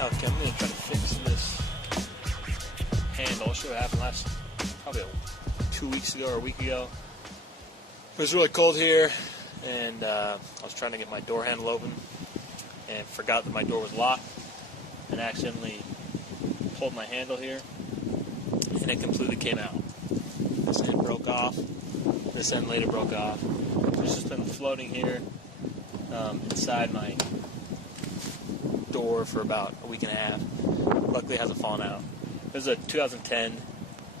Okay, I'm going to try to fix this handle. I'll show you what happened probably 2 weeks ago or a week ago. It was really cold here, and I was trying to get my door handle open and forgot that my door was locked and accidentally pulled my handle here, and it completely came out. This end broke off. This end later broke off. It's just been floating here inside my door for about a week and a half. Luckily it hasn't fallen out. This is a 2010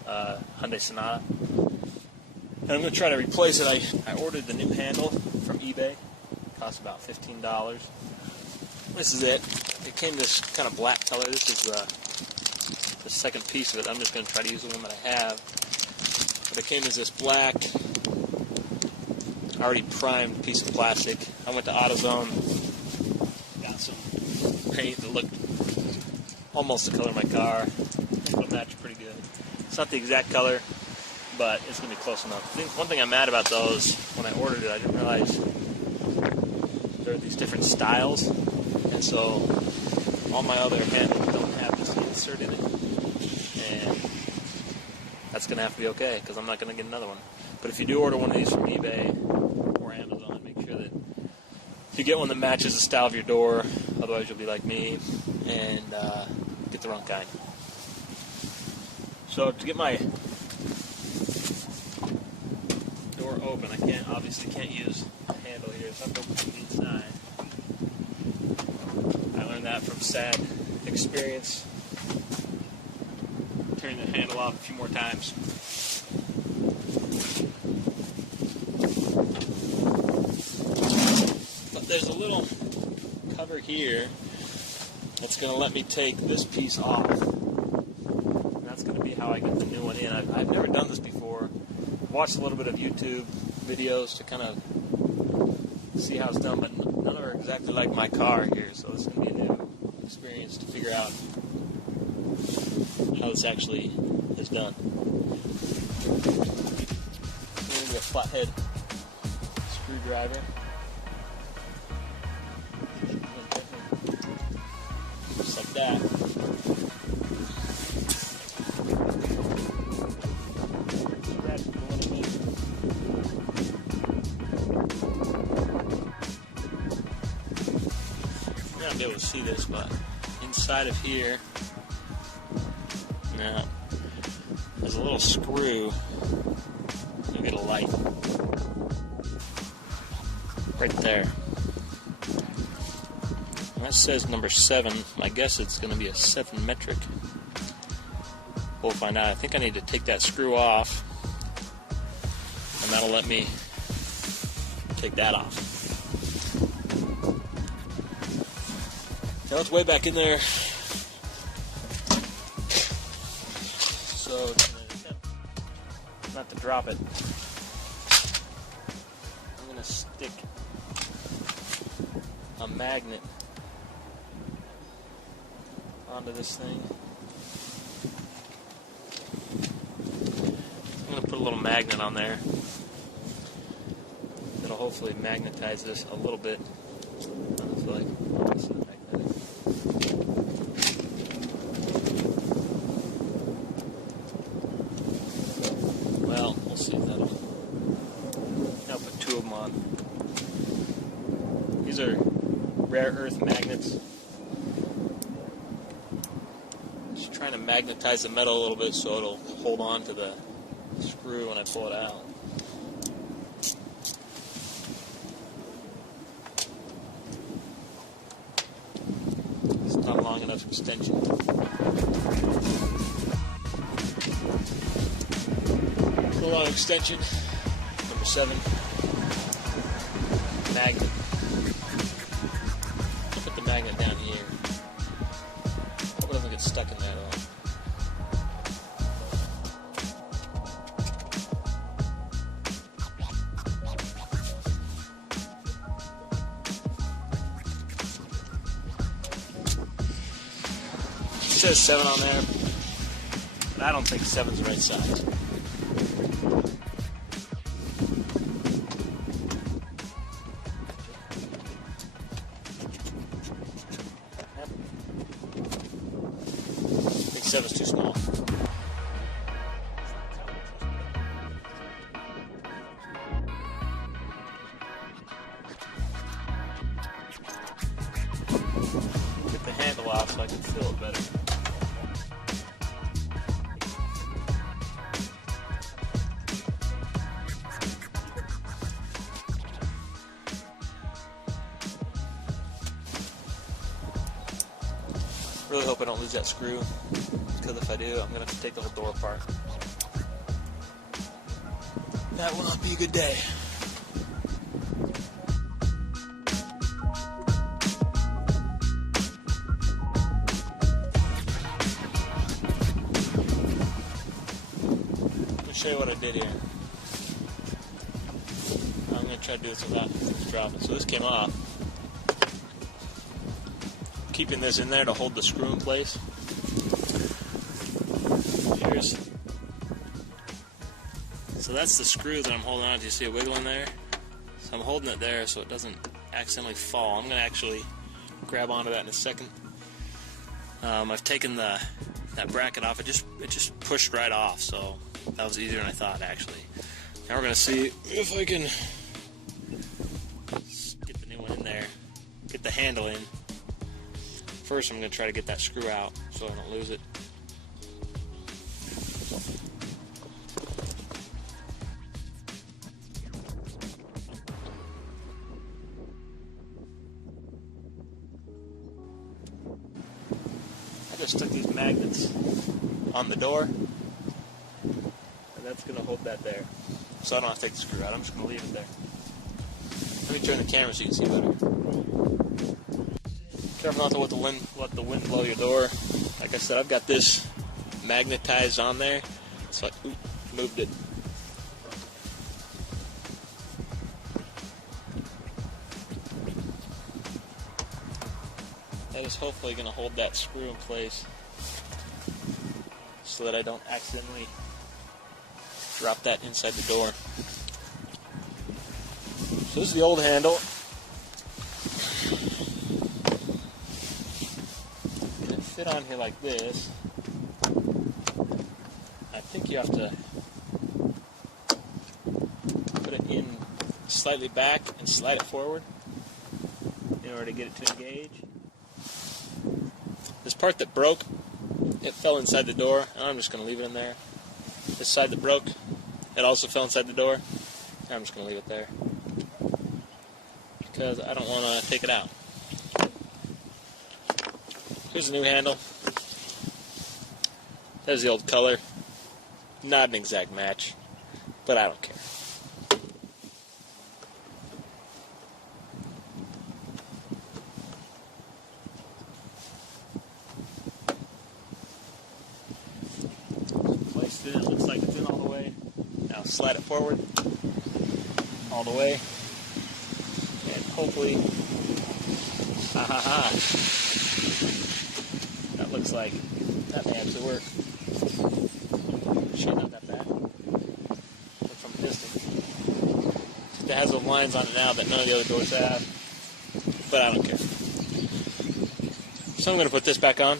Hyundai Sonata. And I'm going to try to replace it. I ordered the new handle from eBay. It cost about $15. This is it. It came this kind of black color. This is the second piece of it. I'm just going to try to use the one that I have. But it came as this black, already primed piece of plastic. I went to AutoZone, got some paint that looked almost the color of my car. I think it'll match pretty good. It's not the exact color, but it's going to be close enough. I think one thing I'm mad about those, when I ordered it, I didn't realize there are these different styles, and so all my other handles don't have this insert in it, and that's going to have to be okay, because I'm not going to get another one. But if you do order one of these from eBay or Amazon, make sure that you get one that matches the style of your door, otherwise you'll be like me and get the wrong kind. So to get my door open, I obviously can't use the handle here, so I have to open from the inside. I learned that from sad experience, turning the handle off a few more times. But there's a little cover here that's going to let me take this piece off. And that's going to be how I get the new one in. I've never done this before. I've watched a little bit of YouTube videos to kind of see how it's done, but none of them are exactly like my car here, so this is going to be a new experience to figure out how this actually is done. It's going to be a flathead screwdriver. Just like that. Scratch it a little bit. You're not going to be able to see this, but inside of here, now, there's a little screw. You get a light right there. And that says number 7. I guess it's going to be a 7 metric. We'll find out. I think I need to take that screw off, and that'll let me take that off. Now it's way back in there. So, not to drop it, I'm going to stick a magnet onto this thing. I'm going to put a little magnet on there that'll hopefully magnetize this a little bit. I don't feel like this is magnetic. Well, we'll see if that'll. I'll put 2 of them on. These are rare earth magnets. Just trying to magnetize the metal a little bit so it'll hold on to the screw when I pull it out. It's not a long enough extension. Long extension, number 7, magnet. I'll put the magnet down here. Hope it doesn't get stuck in that at all. It says 7 on there, but I don't think 7's the right size. 57 is too small. Get the handle off so I can feel it better. Really hope I don't lose that screw, because if I do, I'm going to have to take the whole door apart. That will not be a good day. Let me show you what I did here. I'm going to try to do this without things dropping. So this came off. Keeping this in there to hold the screw in place. So that's the screw that I'm holding on to. You see a wiggle in there? So I'm holding it there so it doesn't accidentally fall. I'm going to actually grab onto that in a second. I've taken that bracket off. It just pushed right off, so that was easier than I thought, actually. Now we're going to see if I can get the new one in there, get the handle in. First, I'm going to try to get that screw out so I don't lose it. I just stuck these magnets on the door, and that's going to hold that there. So I don't have to take the screw out. I'm just going to leave it there. Let me turn the camera so you can see better. Careful not to let the wind blow your door. Like I said, I've got this magnetized on there, so I moved it. That is hopefully going to hold that screw in place so that I don't accidentally drop that inside the door. So this is the old handle. Fit on here like this. I think you have to put it in slightly back and slide it forward in order to get it to engage. This part that broke, it fell inside the door, and I'm just going to leave it in there. This side that broke, it also fell inside the door, and I'm just going to leave it there because I don't want to take it out. Here's a new handle. There's the old color. Not an exact match, but I don't care. Placed it, it looks like it's in all the way. Now slide it forward all the way, and hopefully, that looks like that may actually work. Shit, not that bad. Look from a distance. It has some lines on it now that none of the other doors have, but I don't care. So I'm going to put this back on.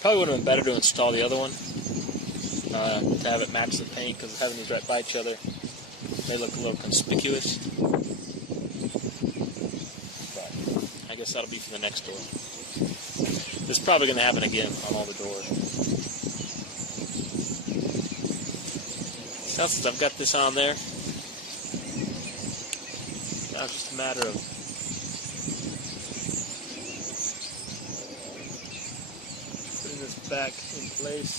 Probably would have been better to install the other one, to have it match the paint, because having these right by each other may look a little conspicuous. But I guess that'll be for the next door. This is probably going to happen again on all the doors. So since I've got this on there, now it's just a matter of putting this back in place.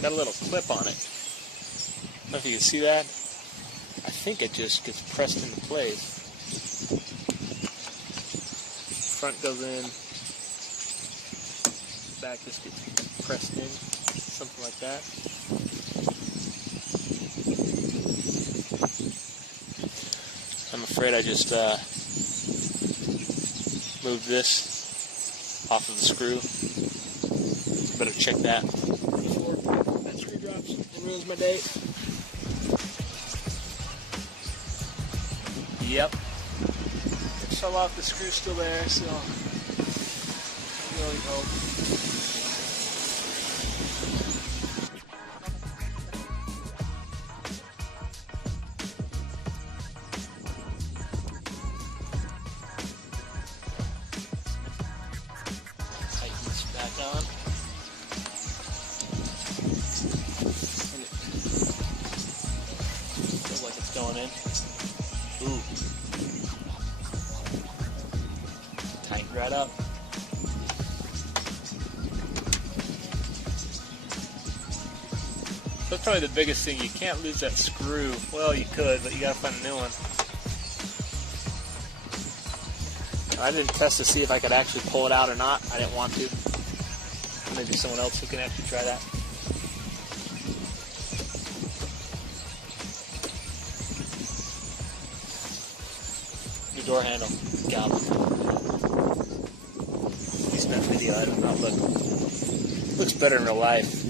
Got a little clip on it. I don't know if you can see that. I think it just gets pressed into place. Front goes in, back just gets pressed in, something like that. I'm afraid I just moved this off of the screw. Better check that before that screw drops and ruins my day. Yep. fell off, the screw's still there, so I really hope. Tighten this back on. Feels like it's going in. Ooh. Tighten right up. That's probably the biggest thing. You can't lose that screw. Well, you could, but you gotta find a new one. I didn't test to see if I could actually pull it out or not. I didn't want to. Maybe someone else who can actually try that. Your door handle. Got it. At least in that video, I don't know. Looks better in real life.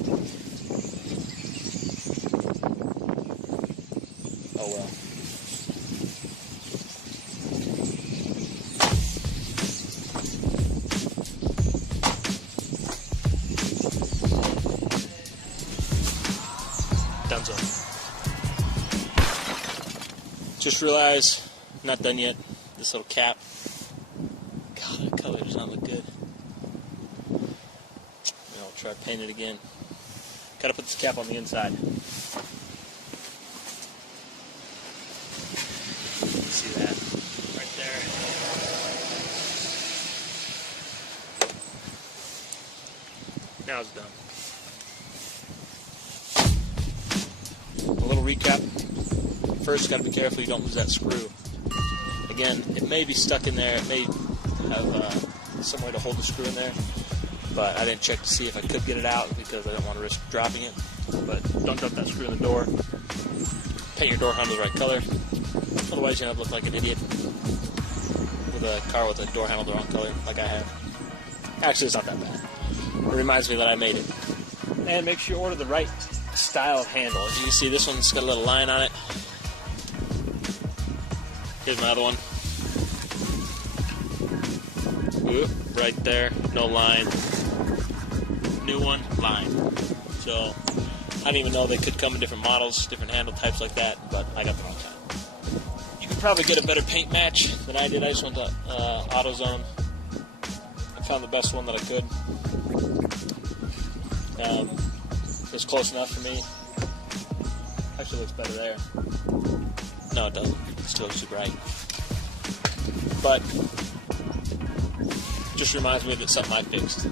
Oh well. Donezo. Just realized, not done yet. This little cap. God, that color does not look good. I'll try to paint it again. Gotta put this cap on the inside. See that? Right there. Now it's done. A little recap. First, gotta be careful you don't lose that screw. Again, it may be stuck in there. It may have some way to hold the screw in there, but I didn't check to see if I could get it out because I didn't want to risk dropping it. But don't dump that screw in the door. Paint your door handle the right color. Otherwise, you end up looking like an idiot with a car with a door handle the wrong color, like I have. Actually, it's not that bad. It reminds me that I made it. And make sure you order the right style of handle. As you can see, this one's got a little line on it. Here's my other one. Ooh, right there, no line. New one, line. So, I don't even know, they could come in different models, different handle types like that, but I got the wrong kind. You could probably get a better paint match than I did. I just went to AutoZone. I found the best one that I could. It was close enough for me. Actually looks better there. No, it doesn't. It still looks too bright. But just reminds me that it's something I fixed.